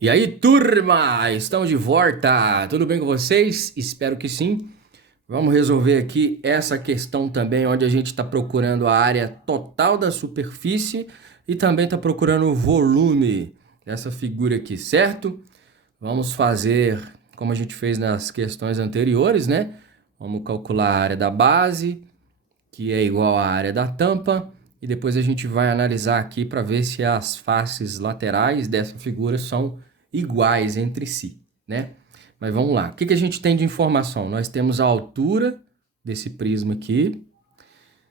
E aí, turma, estamos de volta. Tudo bem com vocês? Espero que sim. Vamos resolver aqui essa questão também, onde a gente está procurando a área total da superfície e também está procurando o volume dessa figura aqui, certo? Vamos fazer como a gente fez nas questões anteriores, né? Vamos calcular a área da base, que é igual à área da tampa, e depois a gente vai analisar aqui para ver se as faces laterais dessa figura são iguais entre si, né? Mas vamos lá. O que a gente tem de informação? Nós temos a altura desse prisma aqui,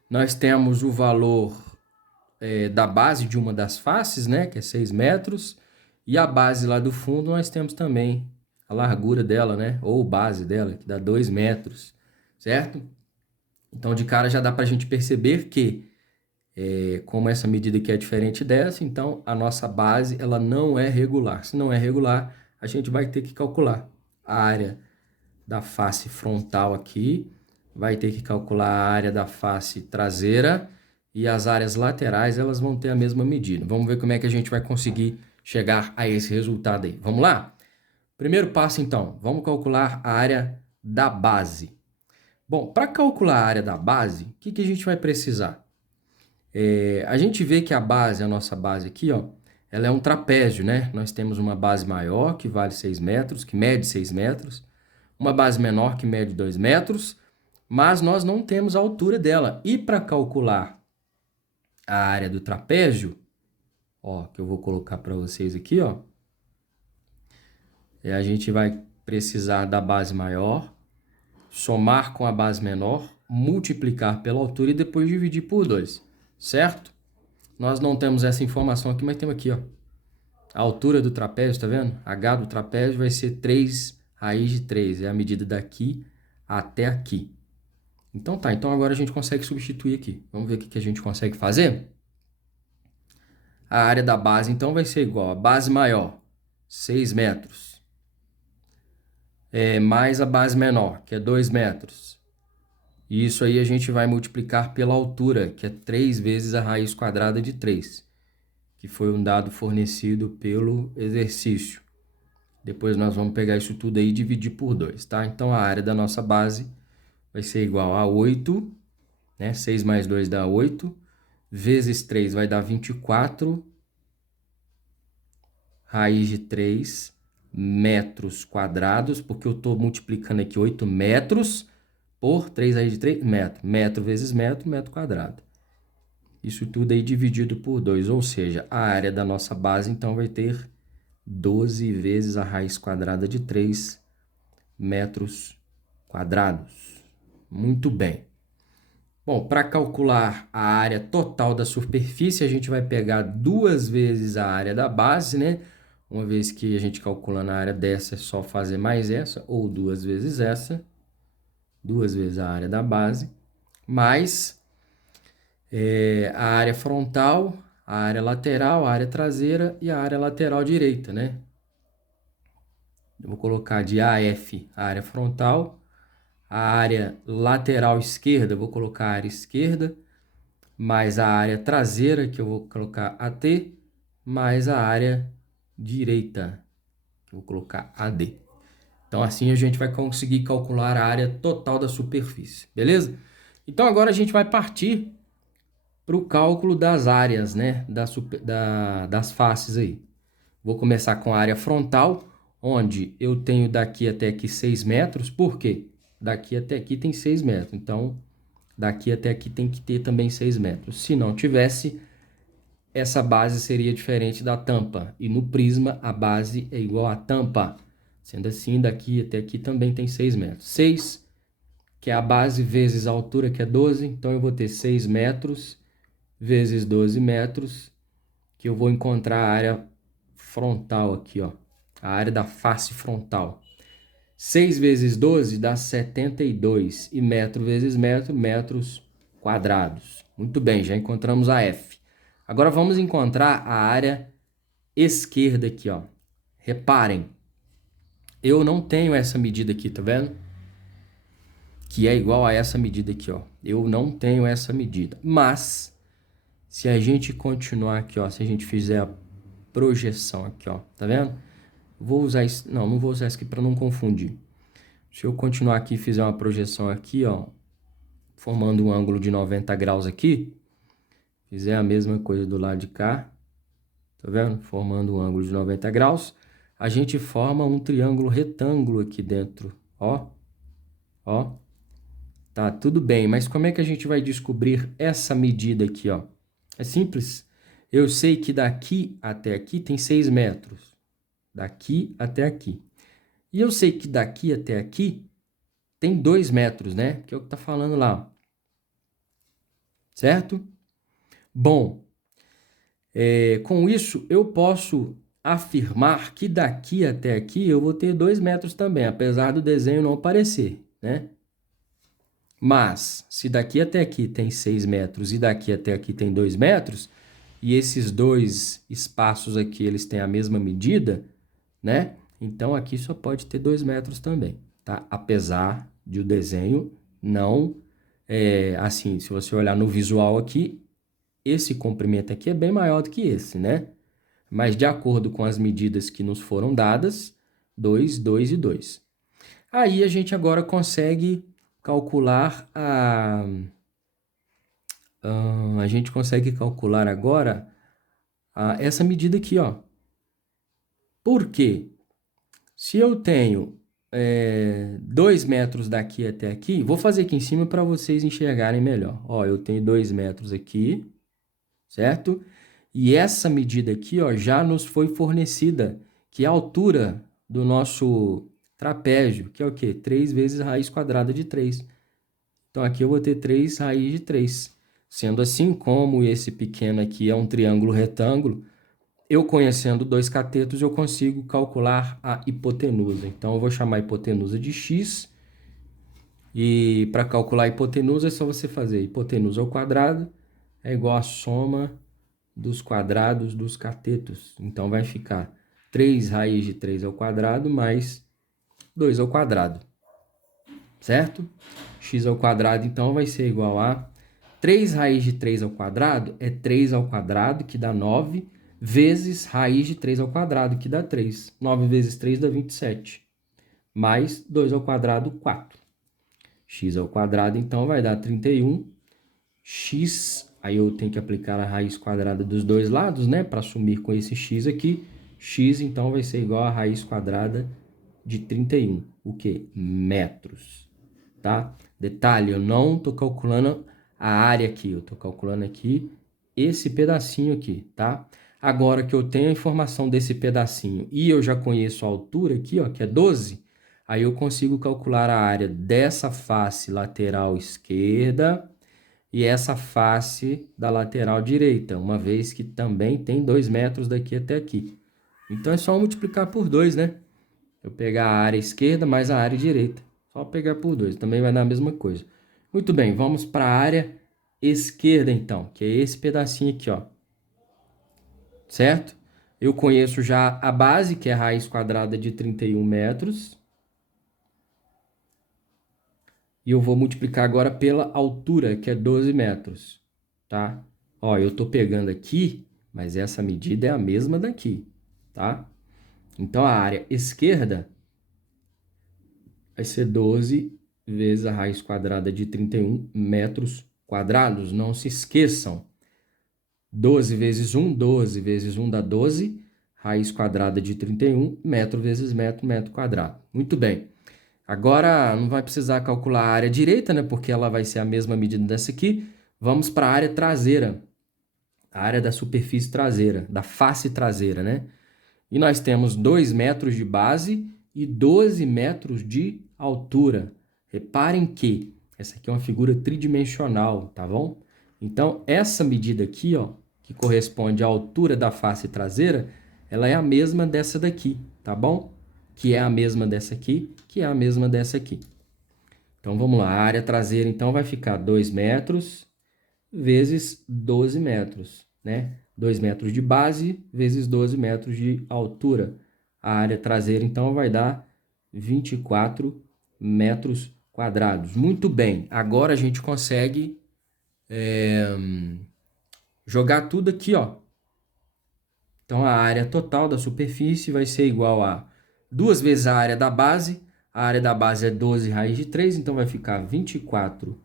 nós temos o valor da base de uma das faces, né? Que é 6 metros, e a base lá do fundo nós temos também a largura dela, né? Ou base dela, que dá 2 metros, certo? Então, de cara já dá para a gente perceber que como essa medida aqui é diferente dessa, então a nossa base ela não é regular. Se não é regular, a gente vai ter que calcular a área da face frontal aqui, vai ter que calcular a área da face traseira e as áreas laterais elas vão ter a mesma medida. Vamos ver como é que a gente vai conseguir chegar a esse resultado aí. Vamos lá? Primeiro passo então, vamos calcular a área da base. Bom, para calcular a área da base, o que a gente vai precisar? A gente vê que a base, a nossa base aqui, ó, ela é um trapézio, né? Nós temos uma base maior, que vale 6 metros, que mede 6 metros, uma base menor, que mede 2 metros, mas nós não temos a altura dela. E para calcular a área do trapézio, ó, que eu vou colocar para vocês aqui, ó, a gente vai precisar da base maior, somar com a base menor, multiplicar pela altura e depois dividir por 2, certo? Nós não temos essa informação aqui, mas temos aqui, ó. A altura do trapézio, tá vendo? H do trapézio vai ser 3 raiz de 3. É a medida daqui até aqui. Então tá, então agora a gente consegue substituir aqui. Vamos ver o que a gente consegue fazer? A área da base, então, vai ser igual a base maior, 6 metros, mais a base menor, que é 2 metros. E isso aí a gente vai multiplicar pela altura, que é 3 vezes a raiz quadrada de 3. Que foi um dado fornecido pelo exercício. Depois nós vamos pegar isso tudo aí e dividir por 2, tá? Então, a área da nossa base vai ser igual a 8, né? 6 mais 2 dá 8, vezes 3 vai dar 24, raiz de 3 metros quadrados, porque eu estou multiplicando aqui 8 metros por 3 raiz de 3, metro. Metro vezes metro, metro quadrado. Isso tudo aí dividido por 2, ou seja, a área da nossa base, então, vai ter 12 vezes a raiz quadrada de 3 metros quadrados. Muito bem. Bom, para calcular a área total da superfície, a gente vai pegar 2 vezes a área da base, né? Uma vez que a gente calculando a área dessa, é só fazer mais essa, ou 2 vezes essa. 2 vezes a área da base, mais a área frontal, a área lateral, a área traseira e a área lateral direita, né? Eu vou colocar de AF a área frontal, a área lateral esquerda, vou colocar a área esquerda, mais a área traseira, que eu vou colocar AT, mais a área direita, que eu vou colocar AD. Então, assim a gente vai conseguir calcular a área total da superfície, beleza? Então, agora a gente vai partir para o cálculo das áreas, né, das faces aí. Vou começar com a área frontal, onde eu tenho daqui até aqui 6 metros. Por quê? Daqui até aqui tem 6 metros. Então, daqui até aqui tem que ter também 6 metros. Se não tivesse, essa base seria diferente da tampa. E no prisma, a base é igual à tampa. Sendo assim, daqui até aqui também tem 6 metros. 6, que é a base, vezes a altura, que é 12. Então, eu vou ter 6 metros vezes 12 metros, que eu vou encontrar a área frontal aqui, ó. A área da face frontal. 6 vezes 12 dá 72. E metro vezes metro, metros quadrados. Muito bem, já encontramos a F. Agora vamos encontrar a área esquerda aqui, ó. Reparem, eu não tenho essa medida aqui, tá vendo? Que é igual a essa medida aqui, ó. Eu não tenho essa medida. Mas, se a gente continuar aqui, ó, se a gente fizer a projeção aqui, ó, tá vendo? Vou usar isso, não vou usar isso aqui para não confundir. Se eu continuar aqui e fizer uma projeção aqui, ó, formando um ângulo de 90 graus aqui, fizer a mesma coisa do lado de cá, tá vendo? Formando um ângulo de 90 graus, a gente forma um triângulo retângulo aqui dentro, ó, ó. Tá, tudo bem, mas como é que a gente vai descobrir essa medida aqui, ó? É simples. Eu sei que daqui até aqui tem 6 metros. Daqui até aqui. E eu sei que daqui até aqui tem 2 metros, né? Que é o que tá falando lá, ó. Certo? Bom, com isso eu posso afirmar que daqui até aqui eu vou ter 2 metros também, apesar do desenho não aparecer, né? Mas, se daqui até aqui tem 6 metros e daqui até aqui tem 2 metros, e esses dois espaços aqui eles têm a mesma medida, né? Então, aqui só pode ter 2 metros também, tá? Apesar de o desenho não... assim, se você olhar no visual aqui, esse comprimento aqui é bem maior do que esse, né? Mas, de acordo com as medidas que nos foram dadas, 2, 2 e 2. Aí, a gente agora consegue calcular a gente consegue calcular agora essa medida aqui, ó. Por quê? Se eu tenho 2 metros daqui até aqui, vou fazer aqui em cima para vocês enxergarem melhor. Ó, eu tenho 2 metros aqui, certo? E essa medida aqui, ó, já nos foi fornecida, que é a altura do nosso trapézio, que é o quê? 3 vezes raiz quadrada de 3. Então, aqui eu vou ter 3 raiz de 3. Sendo assim, como esse pequeno aqui é um triângulo retângulo, eu conhecendo 2 catetos, eu consigo calcular a hipotenusa. Então, eu vou chamar a hipotenusa de x. E para calcular a hipotenusa, é só você fazer hipotenusa ao quadrado é igual a soma dos quadrados dos catetos. Então, vai ficar 3 raiz de 3 ao quadrado mais 2 ao quadrado. Certo? X ao quadrado, então, vai ser igual a 3 raiz de 3 ao quadrado é 3 ao quadrado, que dá 9, vezes raiz de 3 ao quadrado, que dá 3. 9 vezes 3 dá 27. Mais 2 ao quadrado, 4. X ao quadrado, então, vai dar 31. X, aí eu tenho que aplicar a raiz quadrada dos dois lados, né? Para sumir com esse x aqui. X, então, vai ser igual a raiz quadrada de 31. O quê? Metros. Tá? Detalhe, eu não estou calculando a área aqui, eu estou calculando aqui esse pedacinho aqui, tá? Agora que eu tenho a informação desse pedacinho e eu já conheço a altura aqui, ó, que é 12, aí eu consigo calcular a área dessa face lateral esquerda e essa face da lateral direita, uma vez que também tem 2 metros daqui até aqui. Então é só multiplicar por 2, né? Eu pegar a área esquerda mais a área direita. Só pegar por 2, também vai dar a mesma coisa. Muito bem, vamos para a área esquerda então, que é esse pedacinho aqui, ó. Certo? Eu conheço já a base, que é a raiz quadrada de 31 metros. E eu vou multiplicar agora pela altura, que é 12 metros, tá? Ó, eu tô pegando aqui, mas essa medida é a mesma daqui, tá? Então, a área esquerda vai ser 12 vezes a raiz quadrada de 31 metros quadrados. Não se esqueçam. 12 vezes 1, 12 vezes 1 dá 12. Raiz quadrada de 31, metro vezes metro, metro quadrado. Muito bem. Agora, não vai precisar calcular a área direita, né? Porque ela vai ser a mesma medida dessa aqui. Vamos para a área traseira. A área da superfície traseira, da face traseira, né? E nós temos 2 metros de base e 12 metros de altura. Reparem que essa aqui é uma figura tridimensional, tá bom? Então, essa medida aqui, ó, que corresponde à altura da face traseira, ela é a mesma dessa daqui, tá bom? Que é a mesma dessa aqui, que é a mesma dessa aqui. Então, vamos lá. A área traseira, então, vai ficar 2 metros vezes 12 metros, né? 2 metros de base vezes 12 metros de altura. A área traseira, então, vai dar 24 metros quadrados. Muito bem, agora a gente consegue jogar tudo aqui, ó. Então, a área total da superfície vai ser igual a duas vezes a área da base. A área da base é 12 raiz de 3, então vai ficar 24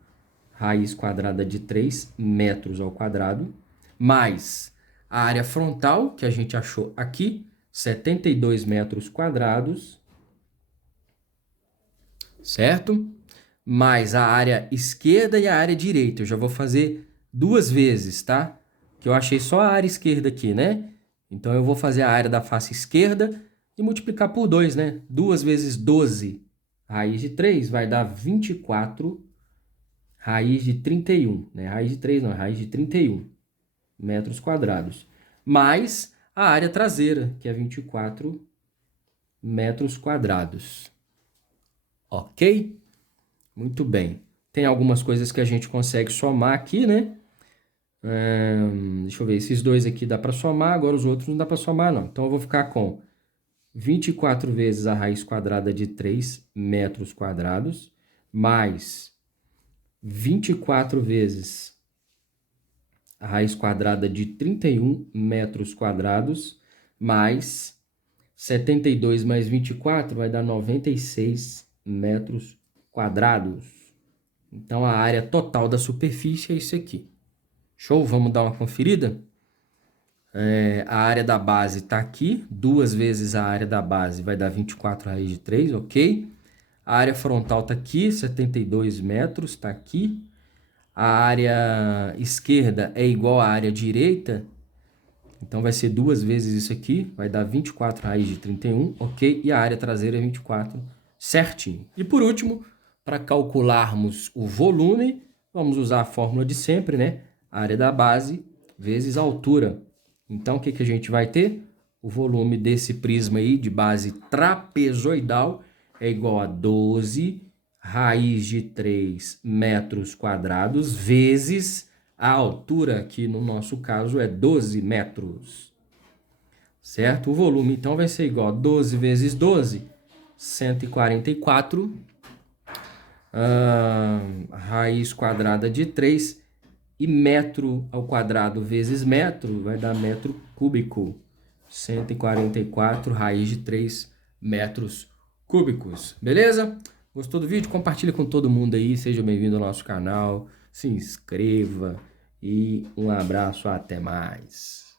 raiz quadrada de 3 metros ao quadrado, mais a área frontal, que a gente achou aqui, 72 metros quadrados, certo? Mais a área esquerda e a área direita. Eu já vou fazer duas vezes, tá? Que eu achei só a área esquerda aqui, né? Então, eu vou fazer a área da face esquerda e multiplicar por 2, né? 2 vezes 12 raiz de 3 vai dar 24 raiz de 31, né? Raiz de 3 não, é raiz de 31 metros quadrados. Mais a área traseira, que é 24 metros quadrados. Ok? Muito bem. Tem algumas coisas que a gente consegue somar aqui, né? Deixa eu ver, esses dois aqui dá para somar, agora os outros não dá para somar, não. Então, eu vou ficar com 24 vezes a raiz quadrada de 3 metros quadrados, mais 24 vezes a raiz quadrada de 31 metros quadrados, mais 72 mais 24 vai dar 96 metros quadrados. Então, a área total da superfície é isso aqui. Show? Vamos dar uma conferida? A área da base está aqui, duas vezes a área da base vai dar 24 raiz de 3, ok? A área frontal está aqui, 72 metros, está aqui. A área esquerda é igual à área direita, então vai ser duas vezes isso aqui, vai dar 24 raiz de 31, ok? E a área traseira é 24, certinho. E por último, para calcularmos o volume, vamos usar a fórmula de sempre, né? A área da base vezes a altura. Então, o que a gente vai ter? O volume desse prisma aí de base trapezoidal é igual a 12 raiz de 3 metros quadrados vezes a altura, que no nosso caso é 12 metros. Certo? O volume, então, vai ser igual a 12 vezes 12, 144 raiz quadrada de 3, e metro ao quadrado vezes metro vai dar metro cúbico. 144 raiz de 3 metros cúbicos. Beleza? Gostou do vídeo? Compartilha com todo mundo aí. Seja bem-vindo ao nosso canal. Se inscreva. E um abraço. Até mais.